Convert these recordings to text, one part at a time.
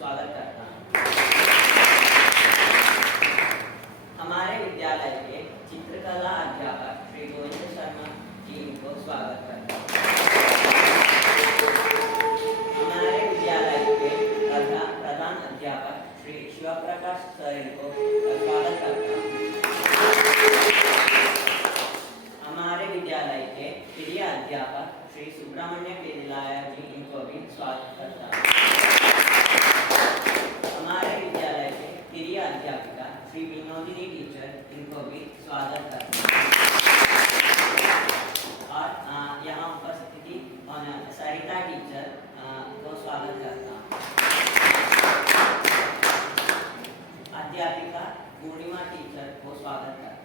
स्वागत करता हूँ। हमारे विद्यालय के चित्रकला अध्यापक श्री गोविंद शर्मा जी को स्वागत करता हूँ। हमारे विद्यालय के प्रधान अध्यापक श्री शिवप्रकाश सर को स्वागत करता हूँ। हमारे विद्यालय के प्रिय अध्यापक श्री सुब्रमण्य पिल्लाया जी इनको भी स्वागत करता हूँ। हमारे विद्यालय के प्रिय अध्यापिका श्री विनोदिनी टीचर इनको भी स्वागत करता हूँ। और यहाँ उपस्थिति सरिता टीचर को स्वागत करता हूँ। अध्यापिका पूर्णिमा टीचर को स्वागत करता हूँ।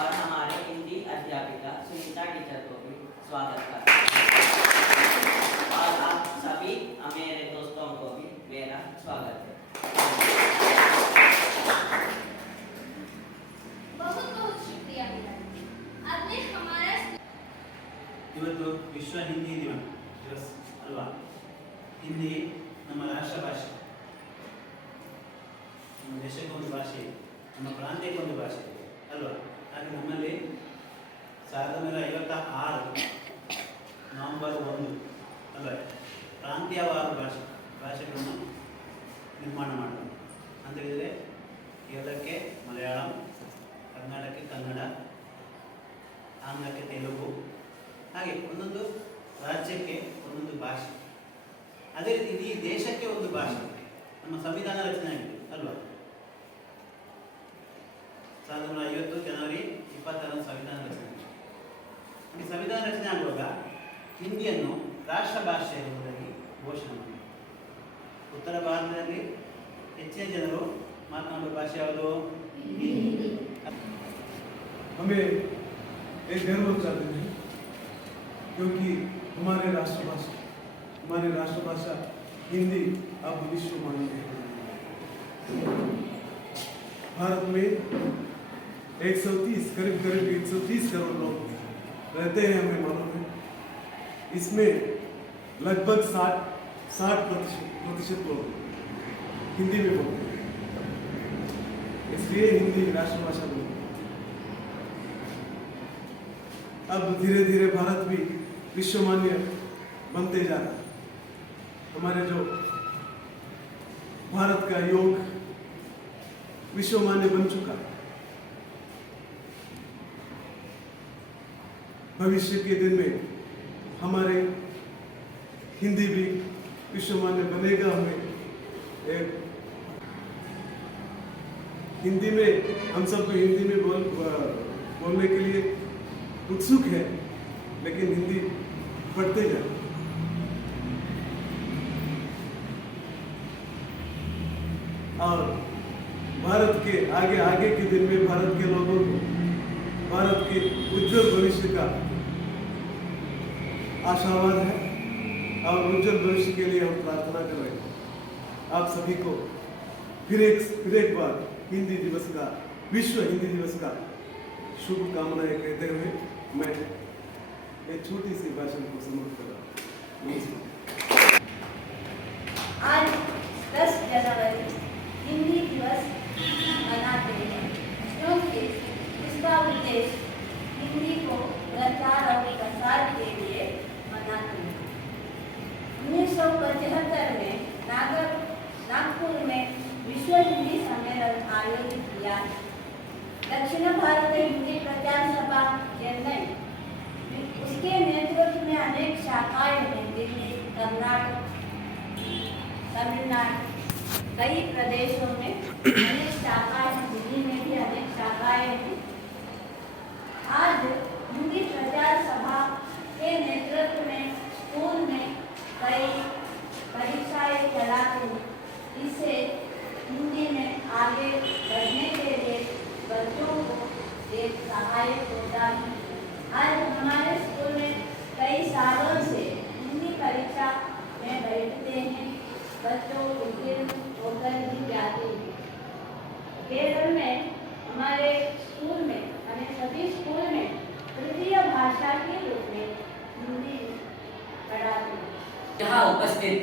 और हमारे हिंदी अध्यापिका सुनीता टीचर को भी स्वागत करता हूँ। और आप सभी मेरे दोस्तों को भी मेरा स्वागत है। बहुत बहुत शुक्रिया आपने हमारा ಇವತ್ತು ವಿಶ್ವ ಹಿಂದಿ ದಿವಸ ಅಲ್ವಾ? ಹಿಂದಿ ನಮ್ಮ ರಾಷ್ಟ್ರ ಭಾಷೆ, ನಮ್ಮ ದೇಶಕ್ಕೊಂದು ಭಾಷೆ, ನಮ್ಮ ಪ್ರಾಂತ್ಯಕ್ಕೊಂದು ಭಾಷೆ ಅಲ್ವಾ? ಹಾಗೆ ನಮ್ಮಲ್ಲಿ 1956 ನವೆಂಬರ್ 1 ಅಲ್ವಾ ಪ್ರಾಂತೀಯವಾದ ಭಾಷೆಗಳನ್ನು ನಿರ್ಮಾಣ ಮಾಡೋದು ಅಂತ ಹೇಳಿದರೆ ಕೇರಳಕ್ಕೆ ಮಲಯಾಳಂ, ಕರ್ನಾಟಕಕ್ಕೆ ಕನ್ನಡ, ಆಂಧ್ರಕ್ಕೆ ತೆಲುಗು, ಹಾಗೆ ಒಂದೊಂದು ರಾಜ್ಯಕ್ಕೆ ಒಂದೊಂದು ಭಾಷೆ. ಅದೇ ರೀತಿ ಇಡೀ ದೇಶಕ್ಕೆ ಒಂದು ಭಾಷೆ ನಮ್ಮ ಸಂವಿಧಾನ ರಚನೆ ಆಗಿದೆ ಅಲ್ವಾ? 1950 ಜನವರಿ 26 ಸಂವಿಧಾನ ರಚನೆ ಆಗಿದೆ. ಈ ಸಂವಿಧಾನ ರಚನೆ ಆಗುವಾಗ ಹಿಂದಿಯನ್ನು ರಾಷ್ಟ್ರ ಭಾಷೆ ಎಂಬುದಾಗಿ ಘೋಷಣೆ ಮಾಡಿದೆ. ಉತ್ತರ ಭಾರತದಲ್ಲಿ ಹೆಚ್ಚಿನ ಜನರು ಮಾತನಾಡುವ ಭಾಷೆ ಯಾವುದು? ಹಿಂದಿ. हमें एक गर्व का दिन है क्योंकि हमारी राष्ट्रभाषा हिंदी अब विश्व मान्य है। भारत में 130 करीब 130 करोड़ लोग रहते हैं, हमें मालूम है। इसमें लगभग 60% लोग हिंदी में बोलते हैं, इसलिए हिंदी राष्ट्रभाषा बोलते हैं। अब धीरे धीरे भारत भी विश्वमान्य बनते जा रहा है। हमारे जो भारत का योग विश्वमान्य बन चुका है। भविष्य के दिन में हमारे हिंदी भी विश्वमान्य बनेगा। हमें एक हिंदी में हम सबको हिंदी में बोलने के लिए उत्सुक है, लेकिन हिंदी पढ़ते जाए। और भारत के आगे के दिन में भारत के लोगों को भारत के उज्जवल भविष्य का आशावाद है और उज्जवल भविष्य के लिए हम प्रार्थना कर रहे हैं। आप सभी को फिर एक बार हिंदी दिवस का, विश्व हिंदी दिवस का शुभकामनाएं कहते हुए मैं एक छोटी सी भाषण को समाप्त कर रहा हूँ। आज 10 जनवरी हिंदी दिवस मनाते हैं क्योंकि इसका उद्देश्य हिंदी को प्रचार और प्रसार के लिए मनाते हैं। 1975 में नागपुर में विश्व हिंदी सम्मेलन आयोजित किया। दक्षिण भारतीय हिंदी प्रचार सभा चेन्नई, उसके नेतृत्व में अनेक शाखाएं हैं। दिल्ली, कर्नाटक, तमिलनाडु, कई प्रदेशों में अनेक शाखाएं हैं। दिल्ली में भी अनेक शाखाएं हैं। आज हिंदी प्रचार सभा के नेतृत्व में स्कूल में कई परीक्षाएं चलाते हैं। इससे हिंदी में आगे बढ़ने के लिए बच्चों को एक सहायक होता है। आज हमारे स्कूल में कई सालों से हिंदी परीक्षा में बैठते हैं, बच्चों उत्तीर्ण होकर भी जाते हैं। केरल में हमारे स्कूल में, सभी स्कूल में तृतीय भाषा के रूप में हिंदी पढ़ाते हैं। यहाँ उपस्थित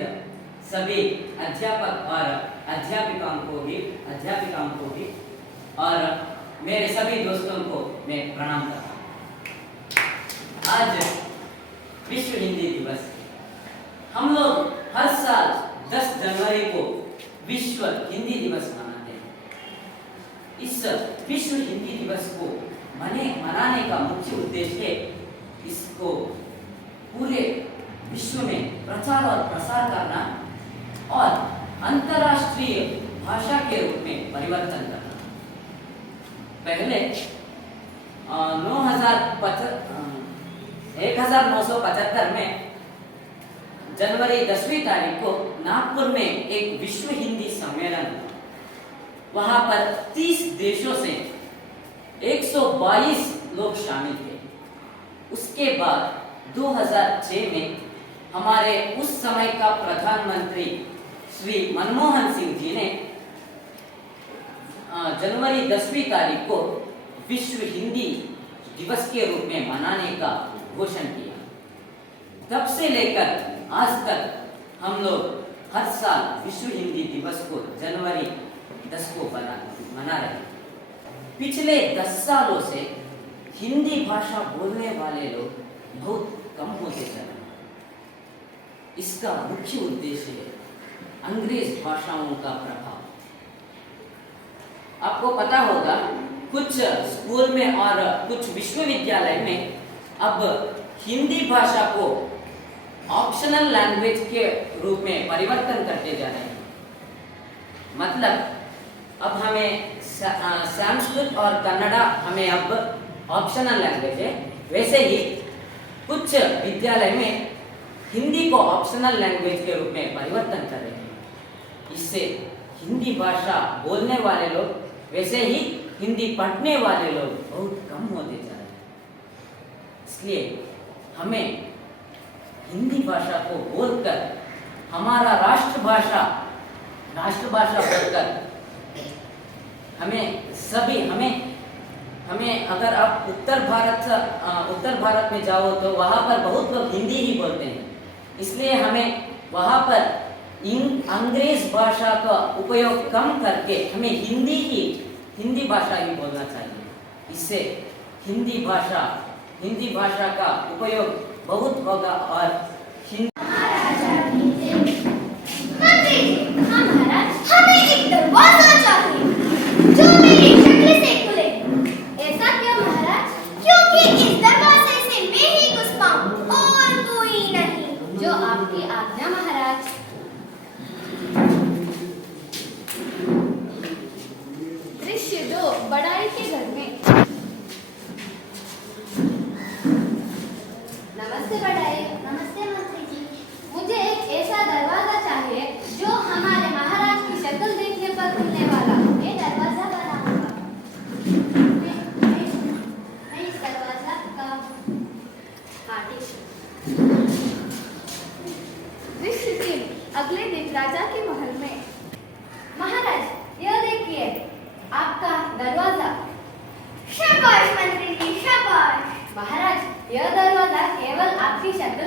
सभी अध्यापक और अध्यापिकाओं को भी और मेरे सभी दोस्तों को मैं प्रणाम करता हूँ। आज विश्व हिंदी दिवस है। हम लोग हर साल 10 जनवरी को विश्व हिंदी दिवस मनाते हैं। इस विश्व हिंदी दिवस को मनाने का मुख्य उद्देश्य है इसको पूरे विश्व में प्रचार और प्रसार करना और अंतर्राष्ट्रीय भाषा के रूप में परिवर्तन करना। पहले 1975 में जनवरी 10वीं तारीख को नागपुर में एक विश्व हिंदी सम्मेलन हुआ। वहां पर 30 देशों से 122 लोग शामिल थे। उसके बाद 2006 में हमारे उस समय का प्रधानमंत्री श्री मनमोहन सिंह जी ने जनवरी 10वीं तारीख को विश्व हिंदी दिवस के रूप में मनाने का घोषणा किया। तब से लेकर आज तक हम लोग हर साल विश्व हिंदी दिवस को जनवरी 10 को मना रहे हैं। पिछले 10 सालों से हिंदी भाषा बोलने वाले लोग बहुत कम होते चले। इसका मुख्य उद्देश्य है अंग्रेज भाषाओं का प्रभाव। आपको पता होगा कुछ स्कूल में और कुछ विश्वविद्यालय में अब हिंदी भाषा को ऑप्शनल लैंग्वेज के रूप में परिवर्तन करते जा रहे हैं। मतलब अब हमें संस्कृत और कन्नड़ा हमें अब ऑप्शनल लैंग्वेज है। वैसे ही कुछ विद्यालय में हिंदी को ऑप्शनल लैंग्वेज के रूप में परिवर्तन कर रहे हैं। इससे हिंदी भाषा बोलने वाले लोग वैसे ही हिंदी पढ़ने वाले लोग बहुत कम होते जा रहे हैं। इसलिए हमें हिंदी भाषा को बोलकर हमारा राष्ट्रभाषा बोलकर हमें अगर आप उत्तर भारत में जाओ तो वहाँ पर बहुत लोग हिंदी ही बोलते हैं। इसलिए हमें वहाँ पर अंग्रेज भाषा का उपयोग कम करके हमें हिंदी भाषा ही बोलना चाहिए। इससे हिंदी भाषा का उपयोग बहुत होगा और हमें एक दरवाजा चाहिए जो मेरी शक्ल से खुले। ऐसा क्यों महाराज? क्योंकि इस दरवाजे से मैं ही घुस पाऊं और कोई नहीं। जो आपकी आज्ञा महाराज। दृश्य 2 बड़ाई के घर में। नमस्ते बड़ाई। नमस्ते मंत्री जी। मुझे एक ऐसा दरवाजा चाहिए जो हमारे महाराज की शक्ल देखने पर खुलने वाला। ये दरवाजा बना होगा। मैं इस दरवाजा का दृश्य 3 अगले दिन राजा के महल में। महाराज यह देखिए आपका दरवाजा। शाबाश मंत्री जी शाबाश। महाराज यह दरवाजा केवल आपकी शक्ल